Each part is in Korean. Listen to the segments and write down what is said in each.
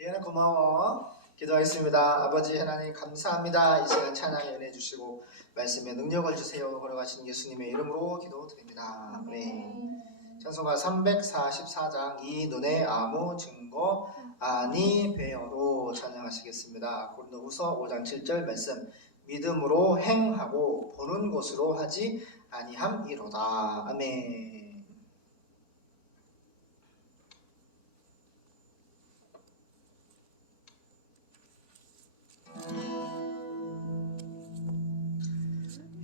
예나 고마워. 기도하겠습니다. 아버지 하나님 감사합니다. 이 시간 찬양에 은혜 주시고 말씀에 능력을 주세요. 걸어가신 예수님의 이름으로 기도드립니다. 아멘. 찬송가 344장 이 눈에 아무 증거 아니 배어로 찬양하시겠습니다. 고린도후서 5장 7절 말씀 믿음으로 행하고 보는 것으로 하지 아니함이로다. 아멘.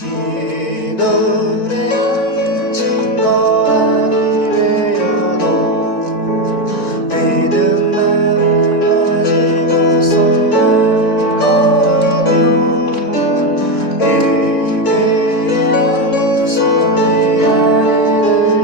이 눈에 증거 아니 되어도 믿음만 가지고서 걸으며 이 길의 아무 소리 아니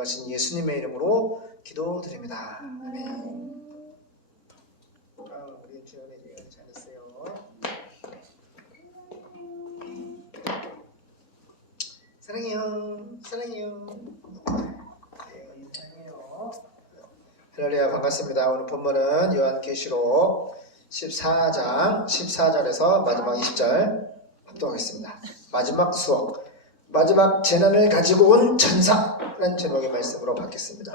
걸어가신 예수님의 이름으로 기도드립니다. 아멘. 우리 주연이 잘했어요. 사랑해요. 사랑해요. 사랑해요. 할렐루야, 반갑습니다. 오늘 본문은 요한계시록 14장 14절에서 마지막 20절 합독하겠습니다. 마지막 수업, 마지막 재난을 가지고 온 천사라는 제목의 말씀으로 받겠습니다.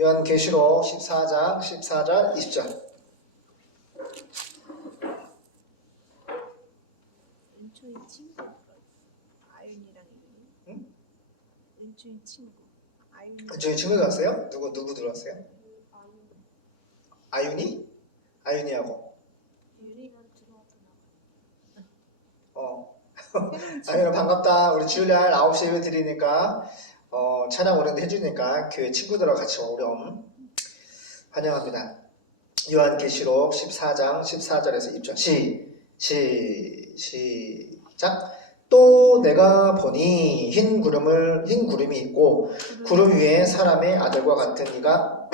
요한계시록 14장 14절 20절. 은초의 친구 아윤이랑 응? 은초의 친구 은초의 친구 들어왔어요? 누구 들어왔어요? 아윤이? 아윤이하고 유리가 들어왔나 아윤아 반갑다. 우리 주일날 9시에 예배 드리니까 찬양 오랜데 해주니까 교회 친구들하고 같이 오렴. 환영합니다. 요한계시록 14장 14절에서 20절 시작. 또 내가 보니 흰 구름이 있고 구름 위에 사람의 아들과 같은 이가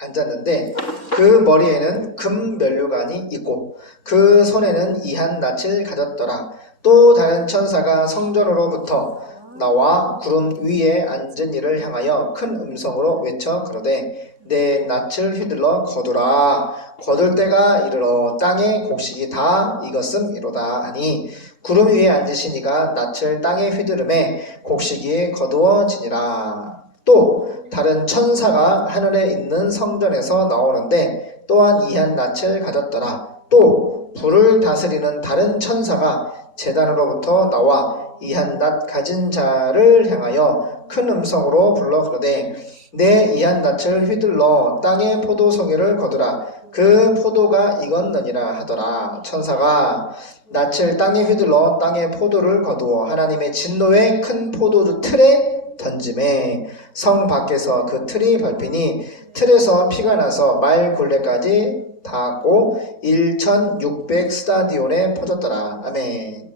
앉았는데 그 머리에는 금 면류관이 있고 그 손에는 이한 낯을 가졌더라. 또 다른 천사가 성전으로부터 나와 구름 위에 앉은 이를 향하여 큰 음성으로 외쳐 그러되 내 낯을 휘둘러 거두라. 거둘 때가 이르러 땅의 곡식이 다 익었음이로다 하니 구름 위에 앉으신 이가 낯을 땅에 휘두르매 곡식이 거두어지니라. 또 다른 천사가 하늘에 있는 성전에서 나오는데 또한 이한 낯을 가졌더라. 또 불을 다스리는 다른 천사가 제단으로부터 나와 이한 낯 가진 자를 향하여 큰 음성으로 불러 그러되 내 이한 낯을 휘둘러 땅의 포도송이를 거두라. 그 포도가 익었느니라 하더라. 천사가 낯을 땅에 휘둘러 땅의 포도를 거두어 하나님의 진노의 큰 포도주 틀에 던짐에 성 밖에서 그 틀이 밟히니 틀에서 피가 나서 말 굴레까지 닿았고 1600 스타디온에 퍼졌더라. 아멘.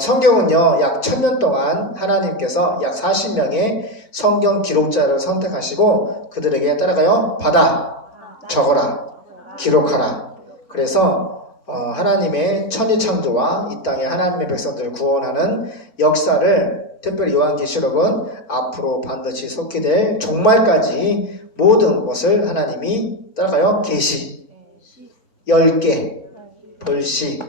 성경은요 약 1000년 동안 하나님께서 약 40명의 성경 기록자를 선택하시고 그들에게 따라가요 받아 적어라 기록하라. 그래서 하나님의 천지창조와 이 땅의 하나님의 백성들을 구원하는 역사를 특별히 요한계시록은 앞으로 반드시 속히 될 종말까지 모든 것을 하나님이 따라가요 계시 10개 볼시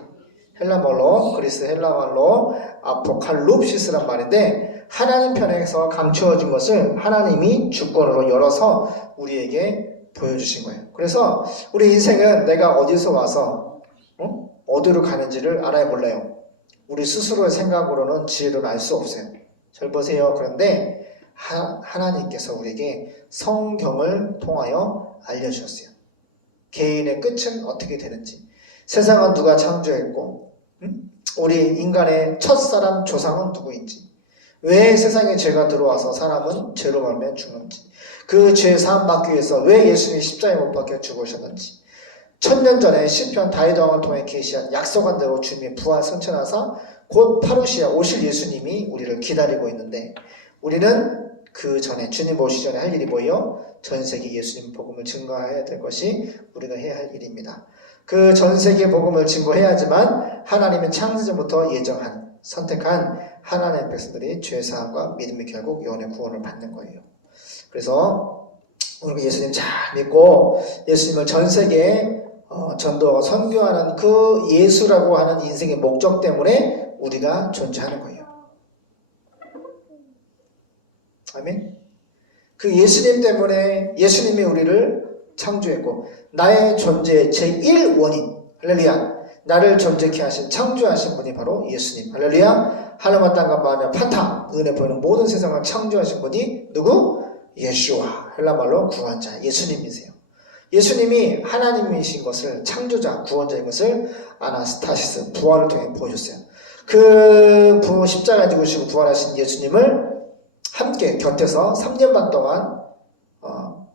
헬라말로 그리스 헬라말로 아포칼롭시스란 말인데 하나님 편에서 감추어진 것을 하나님이 주권으로 열어서 우리에게 보여주신 거예요. 그래서 우리 인생은 내가 어디서 와서 어디로 가는지를 알아야 몰라요. 우리 스스로의 생각으로는 지혜로는 알 수 없어요. 잘 보세요. 그런데 하나님께서 우리에게 성경을 통하여 알려주셨어요. 개인의 끝은 어떻게 되는지, 세상은 누가 창조했고 우리 인간의 첫사람 조상은 누구인지, 왜 세상에 죄가 들어와서 사람은 죄로 말면 죽는지, 그 죄 사함 받기 위해서 왜 예수님이 십자가에 못 박혀 죽으셨는지, 1000년 전에 시편 다윗 왕을 통해 계시한 약속한 대로 주님이 부활 승천하사 곧 파루시아 오실 예수님이 우리를 기다리고 있는데 우리는 그 전에 주님 오시기 전에 할 일이 뭐예요? 전 세계 예수님 복음을 증거해야 될 것이 우리가 해야 할 일입니다. 그 전 세계 복음을 증거해야지만 하나님의 창세전부터 예정한 선택한 하나님의 백성들이 죄사함과 믿음의 결국 영혼의 구원을 받는 거예요. 그래서 우리가 예수님 잘 믿고 예수님을 전 세계에 전도하고 선교하는 그 예수라고 하는 인생의 목적 때문에 우리가 존재하는 거예요. 아멘. 그 예수님 때문에 예수님이 우리를 창조했고 나의 존재의 제1원인 할렐루야, 나를 존재케 하신 창조하신 분이 바로 예수님. 할렐루야. 하늘과 땅과 만약 판타 눈에 보이는 모든 세상을 창조하신 분이 누구? 예수와 헬라말로 구원자 예수님이세요. 예수님이 하나님이신 것을, 창조자 구원자인 것을 아나스타시스 부활을 통해 보여줬어요. 그 십자가에 죽으시고 부활하신 예수님을 함께 곁에서 3년 반 동안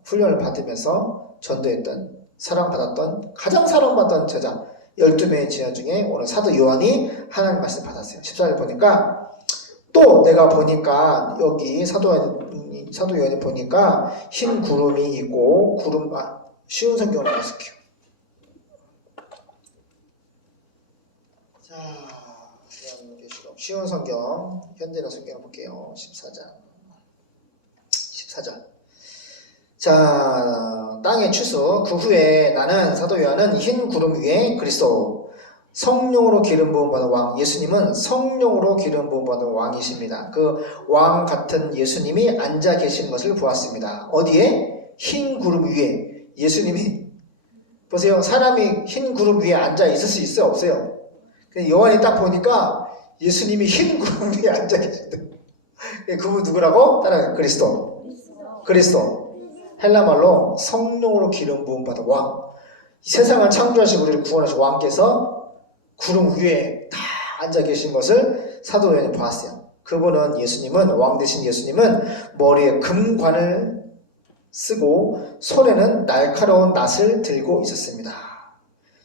훈련을 받으면서 전도했던, 사랑받았던, 가장 사랑받던 제자 12명의 제자 중에 오늘 사도 요한이 하나님 말씀 받았어요. 14절 보니까 또 내가 보니까 여기 사도 요한이 사도 요한이 보니까 흰 구름이 있고 쉬운 성경을 보실게요. 자, 요한계시록 쉬운 성경 현대는 성경을 볼게요. 14장. 자, 땅의 추수 그 후에 나는 사도 요한은 흰 구름 위에 그리스도 성령으로 기름 부음 받은 왕 예수님은 성령으로 기름 부음 받은 왕이십니다. 그 왕 같은 예수님이 앉아 계신 것을 보았습니다. 어디에? 흰 구름 위에. 예수님이 보세요. 사람이 흰 구름 위에 앉아 있을 수 있어요? 없어요? 요한이 딱 보니까 예수님이 흰 구름 위에 앉아 계신다. 그분 누구라고? 따라가요. 그리스도. 헬라말로 성령으로 기름 부음 받은 왕. 세상을 창조하시고 우리를 구원하신 왕께서 구름 위에 다 앉아 계신 것을 사도 요한이 보았어요. 그분은 왕 되신 예수님은 머리에 금관을 쓰고 손에는 날카로운 낫을 들고 있었습니다.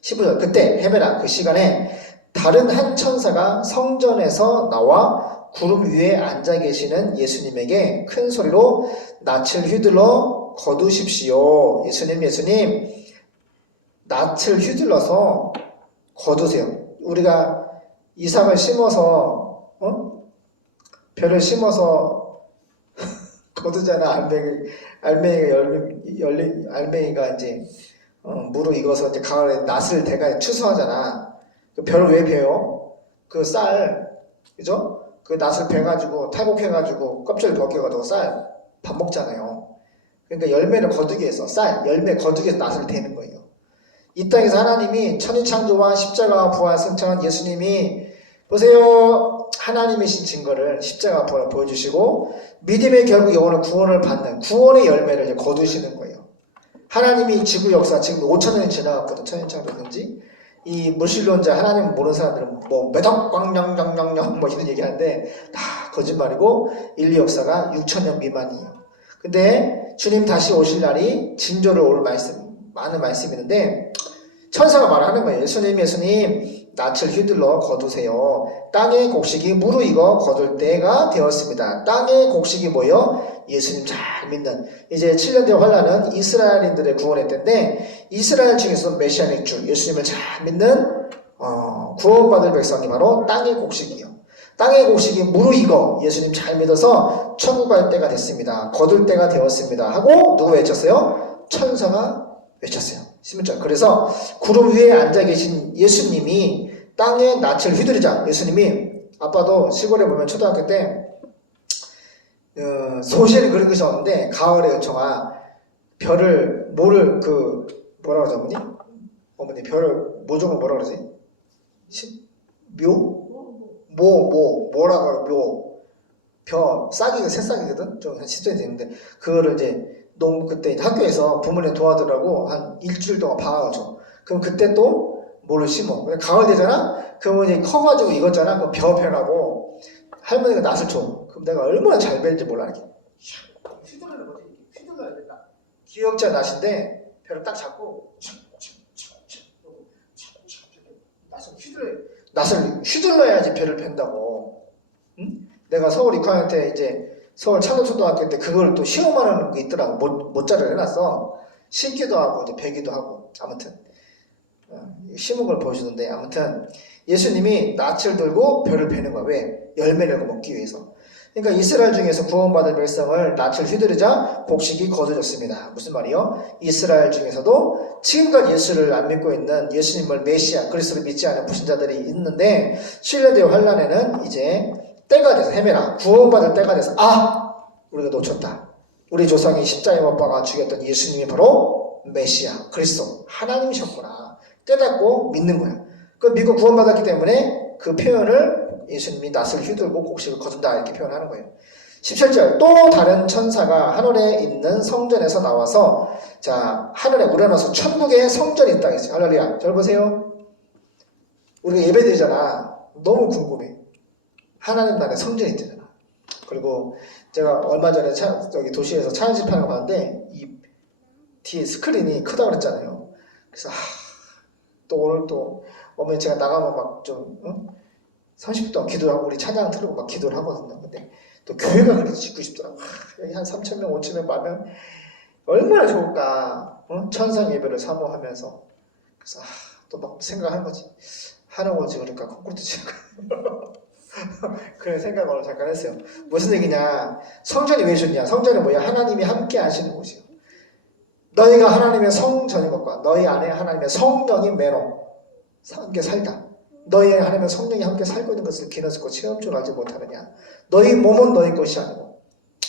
15절 그때 헤베라 그 시간에 다른 한 천사가 성전에서 나와 구름 위에 앉아 계시는 예수님에게 큰 소리로 낫을 휘둘러 거두십시오. 예수님 낫을 휘둘러서 거두세요. 우리가 이삭을 심어서 벼를 심어서 거두잖아. 알맹이가 이제 물을 익어서 이제 가을에 낫을 대가 추수하잖아. 그 벼를 왜 베요? 그 쌀, 그죠? 그 낫을 베가지고 탈곡해가지고 껍질 벗겨가지고 쌀 밥 먹잖아요. 그러니까 열매를 거두기 위해서 열매 거두기 위해서 낫을 대는 거예요. 이 땅에서 하나님이 천지창조와 십자가와 부활 승천한 예수님이 보세요. 하나님이신 증거를 십자가 부활을 보여주시고 믿음의 결국 영혼의 구원을 받는 구원의 열매를 이제 거두시는 거예요. 하나님이 지구 역사 지금 5,000년이 지나갔거든. 천지창조든지 이 무신론자 하나님 모르는 사람들은 뭐 매덕광냥냥냥냥 뭐 이런 얘기하는데 다 거짓말이고 인류 역사가 6,000년 미만이에요. 근데 주님 다시 오실 날이 징조를 올 많은 말씀이 있는데 천사가 말하는 거예요. 예수님 낯을 휘둘러 거두세요. 땅의 곡식이 무르익어 거둘 때가 되었습니다. 땅의 곡식이 뭐예요? 예수님 잘 믿는 이제 7년 뒤의 환란은 이스라엘인들의 구원의 때인데 이스라엘 중에서 메시아닉 주 예수님을 잘 믿는 구원받을 백성이 바로 땅의 곡식이에요. 땅의 곡식이 무르익어 예수님 잘 믿어서 천국 갈 때가 됐습니다. 거둘 때가 되었습니다. 하고 누구 외쳤어요? 천사가 외쳤어요. 11절. 그래서 구름 위에 앉아 계신 예수님이 땅에 낯을 휘두르자 예수님이 아빠도 시골에 보면 초등학교 때 소시에는 그런 것이 없는데 가을에 요청아 별을 뭐라 그러지 어머니 별을 모종을 뭐라 그러지? 뭐라고 벼 새싹이거든 좀 한 10cm 되는데 그거를 이제 그때 학교에서 부모님 도와주라고 한 일주일 동안 박아가지고 그럼 그때 또 뭐를 심어 가을 되잖아 그러면 이제 커가지고 익었잖아 그럼 벼라고 할머니가 낫을 줘 그럼 내가 얼마나 잘 벨는지 몰라 이렇게 휘둘러야 거지 휘둘러야 된다 기역자 낫인데 벼를 딱 잡고 낫을 휘둘러야지 벼를 벤다고 응? 내가 서울 입학할 때 이제 서울 창동초등학교 때 그걸 또 시험하는 게 있더라고. 모짜를 해놨어. 심기도 하고 이제 배기도 하고 아무튼 심은 걸 보여주는데 아무튼 예수님이 낯을 들고 벼를 베는 거야. 왜? 열매를 먹기 위해서. 그러니까 이스라엘 중에서 구원받은 백성을 낯을 휘두르자 곡식이 거두졌습니다. 무슨 말이요? 이스라엘 중에서도 지금까지 예수를 안 믿고 있는 예수님을 메시아 그리스도를 믿지 않은 불신자들이 있는데 7년 뒤의 환란에는 이제 때가 돼서 헤매라 구원받을 때가 돼서 우리가 놓쳤다. 우리 조상이 십자가에 못 박아 죽였던 예수님이 바로 메시아 그리스도 하나님이셨구나 깨닫고 믿는 거야. 그 믿고 구원받았기 때문에 그 표현을 예수님이 낫을 휘둘고 곡식을 거둔다 이렇게 표현하는 거예요. 17절 또 다른 천사가 하늘에 있는 성전에서 나와서 자 하늘에 우러나서 천국에 성전이 있다 했어요. 할렐루야. 잘 보세요. 우리가 예배드리잖아. 너무 궁금해. 하나님 나라에 성전이 있잖아. 그리고 제가 얼마 전에 저기 도시에서 차 연습하는 거 봤는데 이 뒤에 스크린이 크다고 그랬잖아요. 그래서 또 오늘 또 어머니 제가 나가면 막 좀 30분 동안 기도를 하고 우리 찬양 틀고 막 기도를 하거든요. 근데 또 교회가 그래도 짓고 싶더라고. 여기 한 3,000명, 5,000명, 10,000명 얼마나 좋을까. 천상 예배를 사모하면서. 그래서 또 막 생각한 거지. 하나원 찍을까 콘크리트 찍을까. 그런 생각을 오늘 잠깐 했어요. 무슨 얘기냐. 성전이 왜 좋냐. 성전은 뭐야. 하나님이 함께 하시는 곳이요. 너희가 하나님의 성전인 것과 너희 안에 하나님의 성령이 매너 함께 살다. 너희 안에 하나님의 성령이 함께 살고 있는 것을 기너스고 체험적으로 알지 못하느냐. 너희 몸은 너희 것이 아니고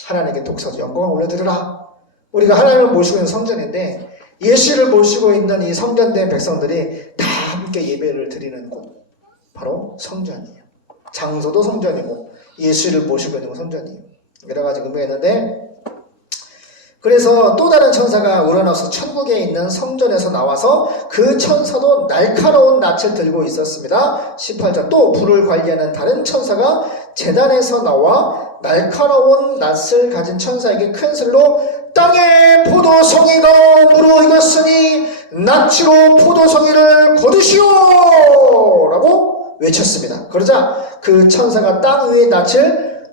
하나님께 독서지 영광을 올려드리라. 우리가 하나님을 모시고 있는 성전인데 예수를 모시고 있는 이 성전된 백성들이 다 함께 예배를 드리는 곳 바로 성전이에요. 장소도 성전이고 예수를 모시고 있는 건 성전이에요. 여러 가지 의미가 있는데 그래서 또 다른 천사가 우러나서 천국에 있는 성전에서 나와서 그 천사도 날카로운 낯을 들고 있었습니다. 18절 또 불을 관리하는 다른 천사가 제단에서 나와 날카로운 낯을 가진 천사에게 큰 소리로 땅에 포도송이 너무로 익었으니 낯으로 포도송이를 거두시오 라고 외쳤습니다. 그러자 그 천사가 땅 위에 낯을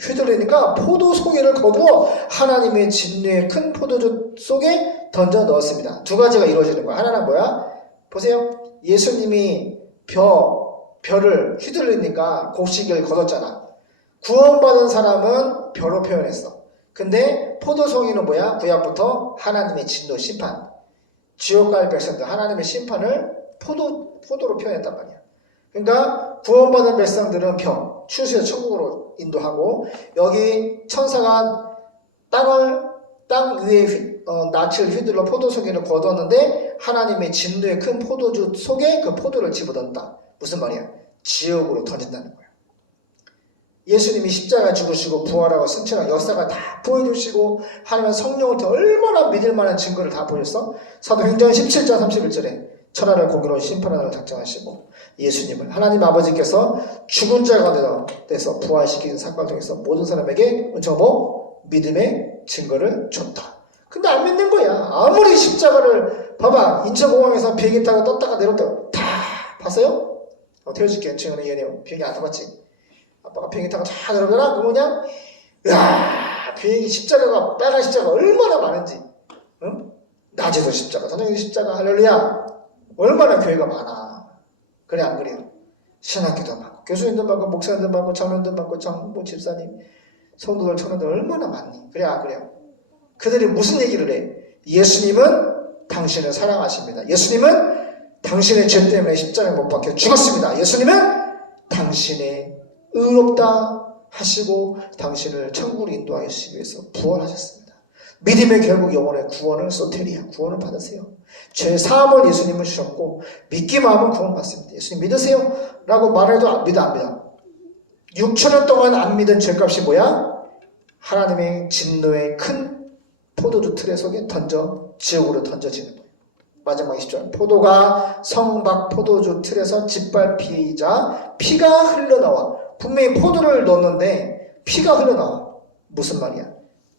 휘두르니까 포도송이를 거두어 하나님의 진리의 큰 포도주 속에 던져 넣었습니다. 두 가지가 이루어지는 거야. 하나는 뭐야? 보세요. 예수님이 벼를 휘두르니까 곡식을 거뒀잖아. 구원받은 사람은 벼로 표현했어. 근데 포도송이는 뭐야? 구약부터 하나님의 진노 심판. 지옥 갈 백성들 하나님의 심판을 포도로 표현했단 말이야. 그러니까 구원받은 백성들은 벼, 추수의 천국으로 인도하고 여기 천사가 땅 위에 낯을 휘둘러 포도송이를 거뒀는데 하나님의 진노의 큰 포도주 속에 그 포도를 집어넣는다. 무슨 말이야? 지옥으로 던진다는 거야. 예수님이 십자가에 죽으시고 부활하고 승천하고 역사가 다 보여주시고 하나님의 성령을 통해 얼마나 믿을 만한 증거를 다 보였어? 사도행전 17장 31절에 천하를 공의로운 심판하는 작정하시고 예수님을 하나님 아버지께서 죽은 자 가운데서 부활시키는 사건을 통해서 모든 사람에게 믿음의 증거를 줬다. 근데 안 믿는 거야. 아무리 십자가를 봐봐. 인천공항에서 비행기 타고 떴다가 내렸다 다 봤어요? 태워줄게. 최근에 얘네 비행기 안 타봤지? 아빠가 비행기 타고 다 내려오잖아. 그럼 그냥 비행기 십자가가 빨간 십자가 얼마나 많은지. 응? 낮에도 십자가, 저녁에도 십자가, 할렐루야. 얼마나 교회가 많아. 그래 안 그래요? 신학교도 많고 교수님도 많고 목사님도 많고 장로님도 많고 장모 집사님 성도들 청년들 얼마나 많니? 그래 안 그래요? 그들이 무슨 얘기를 해? 예수님은 당신을 사랑하십니다. 예수님은 당신의 죄 때문에 십자가에 못 박혀 죽었습니다. 예수님은 당신의 의롭다 하시고 당신을 천국으로 인도하시기 위해서 부활하셨습니다. 믿음의 결국 영혼의 구원을 소테리아 구원을 받으세요. 죄 사함을 예수님은 주셨고 믿기만 하면 구원 받습니다. 예수님 믿으세요 라고 말해도 안 믿어. 6천년 동안 안 믿은 죄값이 뭐야? 하나님의 진노의 큰 포도주 틀에 속에 지옥으로 던져지는 거예요. 마지막 20절 포도가 성박 포도주 틀에서 짓밟히자 피가 흘러나와. 분명히 포도를 넣었는데 피가 흘러나와. 무슨 말이야?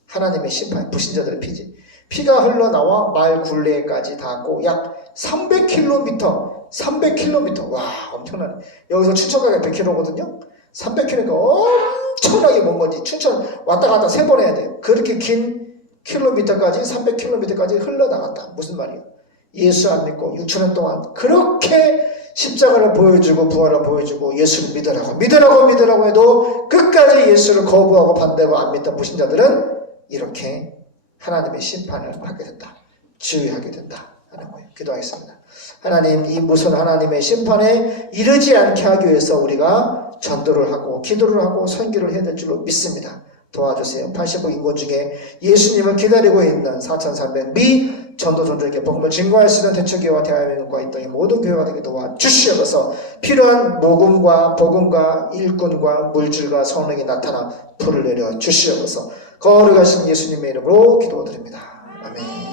하나님의 심판, 불신자들의 피지. 피가 흘러나와 말 굴레까지 닿았고 약 300km. 와 엄청나네. 여기서 춘천까지 100km거든요. 300km가 엄청나게 먼 거지. 춘천 왔다 갔다 3번 해야 돼. 그렇게 긴 킬로미터까지 300km까지 흘러나갔다. 무슨 말이야? 예수 안 믿고 6천년 동안 그렇게 십자가를 보여주고 부활을 보여주고 예수를 믿으라고 해도 끝까지 예수를 거부하고 반대하고 안 믿던 불신자들은 이렇게 하나님의 심판을 받게 된다. 주의하게 된다 하는 거예요. 기도하겠습니다. 하나님, 이 무슨 하나님의 심판에 이르지 않게 하기 위해서 우리가 전도를 하고 기도를 하고 선교를 해야 될 줄로 믿습니다. 도와주세요. 80억 인구 중에 예수님을 기다리고 있는 4,300 미 전도전들에게 복음을 증거할 수 있는 대처교회와 대한민국과 이 땅의 모든 교회가 되게 도와주시옵소서. 필요한 복음과 일꾼과 물질과 성령이 나타나 불을 내려 주시옵소서. 거룩하신 예수님의 이름으로 기도드립니다. 아멘.